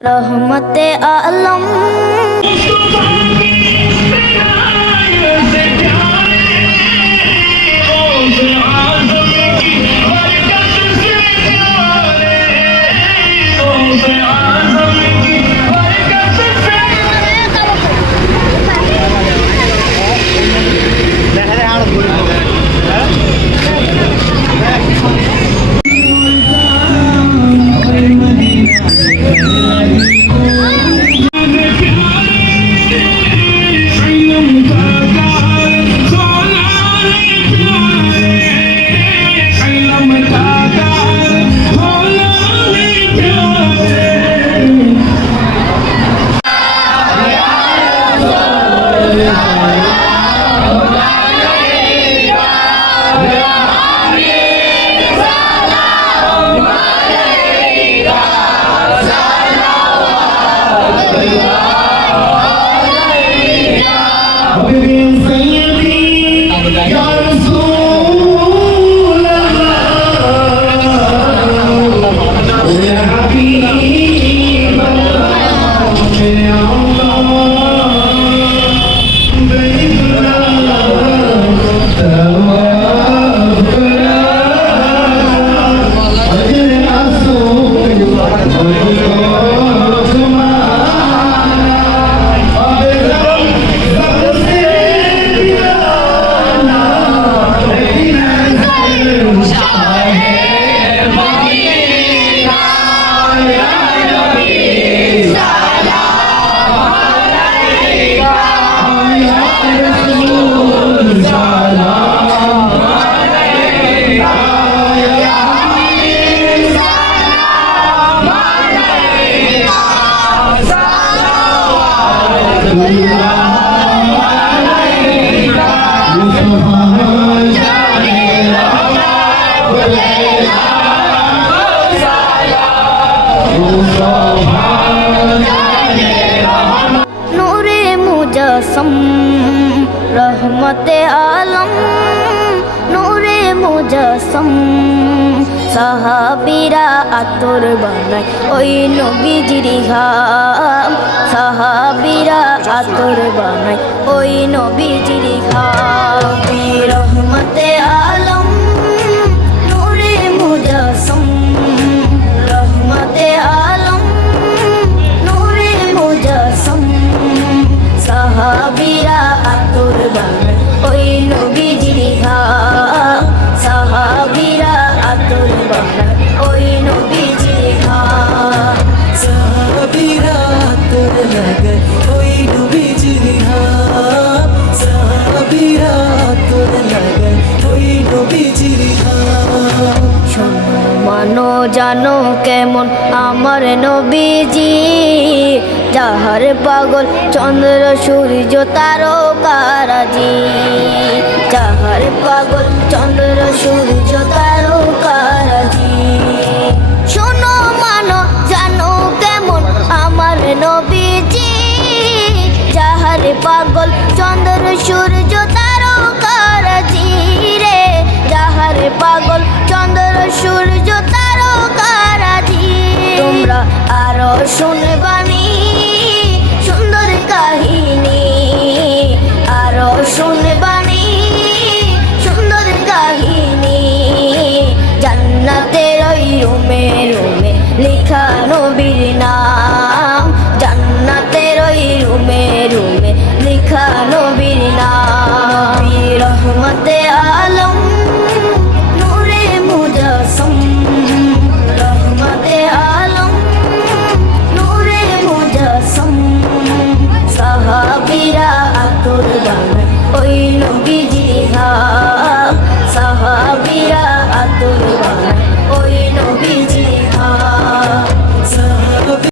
रहमते आलम नूरे मुजस्सम रहमते आलम नूरे मुजस्सम সাহাবীরা আতর বানায় ওই নবীজির ঘাম সাহাবীরা আতর বানায় ওই নবীজির ঘাম রহমতে আলম নূরে মুজস্সম রহমতে আলম নূরে মুজস্সম সাহাবীরা আতর বানায় ওই নবীজির ঘাম সাহাবীরা আতর বানায় ওই নবীজির ঘাম সাহাবীরা আতর লাগায় ওই নবীজির ঘাম সাহাবীরা আতর লাগায় ওই নবীজির ঘাম শোনো মানো জানো কেমন আমার নবীজি যাহার পাগল চন্দ্র সূর্য তারকারাজি যাহার পাগল চন্দ্র সূর্য তারকারাজি শোনো মানো জানো কেমন আমার নবীজি যাহার পাগল চন্দ্র সূর্য তারকারাজি রে যাহার পাগল চন্দ্র সূর্য তারকারাজি তোমরা আরো শুনবানি সুন্দর কাহিনী আরো শুনবানি সুন্দর কাহিনী জান্নাতের ওই রুমে রুমে লেখা নবীর নাম জান্নাতের ওই রুমে রুমে লেখা নবীর নাম রহমতে আলম নূরে মুজস্সম রহমতে আলম নূরে মুজস্সম সাহাবীরা আতর বানায় ওই নবীজির ঘাম